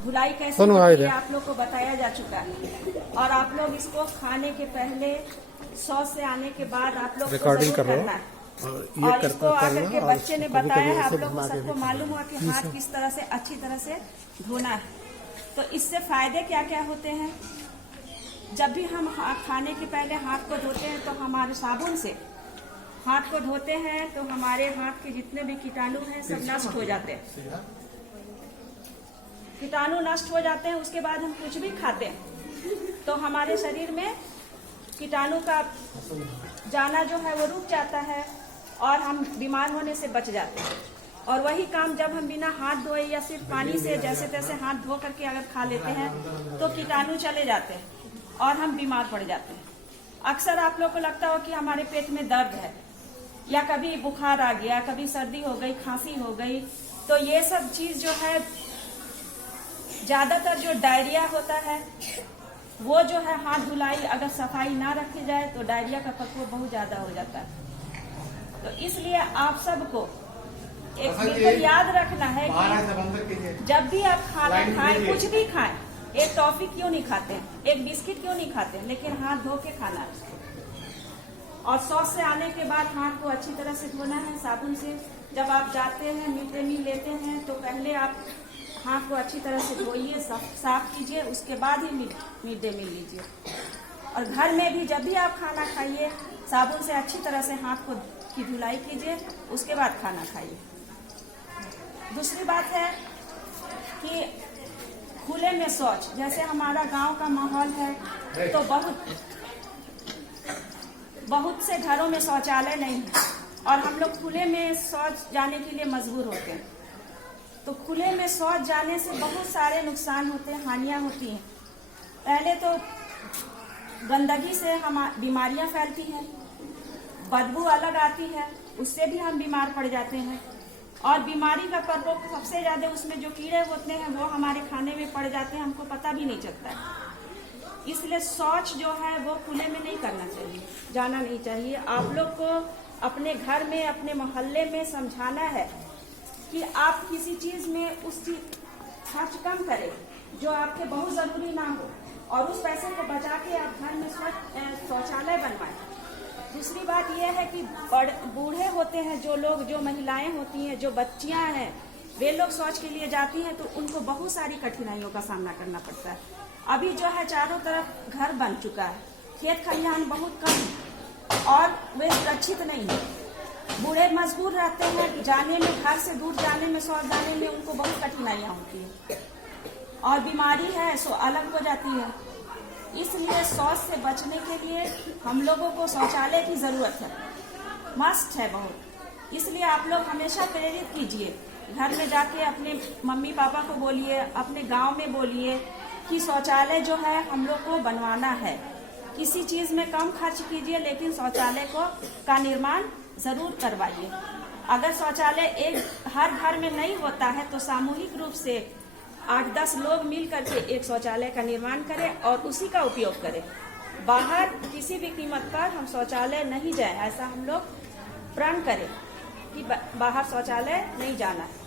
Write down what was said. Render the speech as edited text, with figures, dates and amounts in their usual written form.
धुलाई कैसे होती है आप लोग को बताया जा चुका है। और आप लोग इसको खाने के पहले, शौच से आने के बाद आप लोग रिकॉर्डिंग कर करना है। और इसको आकर के बच्चे ने बताया है, आप लोग को सबको मालूम हुआ कि हाथ किस तरह से अच्छी तरह से धोना है। तो इससे फायदे क्या क्या होते हैं? जब भी हम खाने के पहले हाथ को धोते हैं तो हमारे साबुन से हाथ को धोते हैं तो हमारे हाथ के जितने भी कीटाणु हैं सब नष्ट हो जाते हैं। कीटाणु नष्ट हो जाते हैं। उसके बाद हम कुछ भी खाते हैं तो हमारे शरीर में कीटाणु का जाना जो है वो रुक जाता है और हम बीमार होने से बच जाते हैं। और वही काम जब हम बिना हाथ धोए या सिर्फ पानी से जैसे तैसे हाथ धो करके अगर खा लेते हैं तो कीटाणु चले जाते हैं और हम बीमार पड़ जाते हैं। अक्सर आप लोग को लगता हो कि हमारे पेट में दर्द है या कभी बुखार आ गया, कभी सर्दी हो गई, खांसी हो गई, तो ये सब चीज जो है ज्यादातर जो डायरिया होता है वो जो है हाथ धुलाई अगर सफाई ना रखी जाए तो डायरिया का प्रकोप बहुत ज्यादा हो जाता है। तो इसलिए आप सबको एक मिलकर याद रखना है कि जब भी आप खाना खाएं, कुछ भी खाएं, एक टॉफी क्यों नहीं खाते हैं, एक बिस्किट क्यों नहीं खाते हैं, लेकिन हाथ धो के खाना है। और शौच से आने के बाद हाथ को अच्छी तरह से धोना है साबुन से। जब आप जाते हैं मिड डे मील लेते हैं तो पहले आप हाथ को अच्छी तरह से धोइए, साफ कीजिए, उसके बाद ही मिड डे मील लीजिए। और घर में भी जब भी आप खाना खाइए साबुन से अच्छी तरह से हाथ की धुलाई कीजिए, उसके बाद खाना खाइए। दूसरी बात है कि खुले में शौच, जैसे हमारा गांव का माहौल है तो बहुत से घरों में शौचालय नहीं है और हम लोग खुले में शौच जाने के लिए मजबूर होते हैं। तो खुले में शौच जाने से बहुत सारे नुकसान होते हैं, हानियां होती हैं। पहले तो गंदगी से हम बीमारियां फैलती हैं, बदबू अलग आती है, उससे भी हम बीमार पड़ जाते हैं। और बीमारी का प्रकोप सबसे ज्यादा उसमें जो कीड़े होते हैं वो हमारे खाने में पड़ जाते हैं, हमको पता भी नहीं चलता है। इसलिए शौच जो है वो खुले में नहीं करना चाहिए, जाना नहीं चाहिए। आप लोग को अपने घर में, अपने मोहल्ले में समझाना है कि आप किसी चीज में उस चीज खर्च कम करें जो आपके बहुत जरूरी ना हो और उस पैसे को बचा के आप घर में शौचालय बनवाएं। दूसरी बात यह है कि बूढ़े होते हैं जो लोग, जो महिलाएं होती हैं, जो बच्चियां हैं, वे लोग शौच के लिए जाती हैं तो उनको बहुत सारी कठिनाइयों का सामना करना पड़ता है। अभी जो है चारों तरफ घर बन चुका है, खेत खलिहान बहुत कम और वे सुरक्षित नहीं है। बूढ़े मजबूर रहते हैं जाने में, घर से दूर जाने में, शौच जाने में उनको बहुत कठिनाइयां होती है और बीमारी है सो अलग हो जाती है। इसलिए शौच से बचने के लिए हम लोगों को शौचालय की जरूरत है, मस्ट है बहुत। इसलिए आप लोग हमेशा प्रेरित कीजिए, घर में जाके अपने मम्मी पापा को बोलिए, अपने गांव में बोलिए कि शौचालय जो है हम लोग को बनवाना है। किसी चीज में कम खर्च कीजिए लेकिन शौचालय का निर्माण जरूर करवाइए। अगर शौचालय हर घर में नहीं होता है तो सामूहिक रूप से 8-10 लोग मिल करके एक शौचालय का निर्माण करें और उसी का उपयोग करें। बाहर किसी भी कीमत पर हम शौचालय नहीं जाए, ऐसा हम लोग प्रण करें कि बाहर शौचालय नहीं जाना है।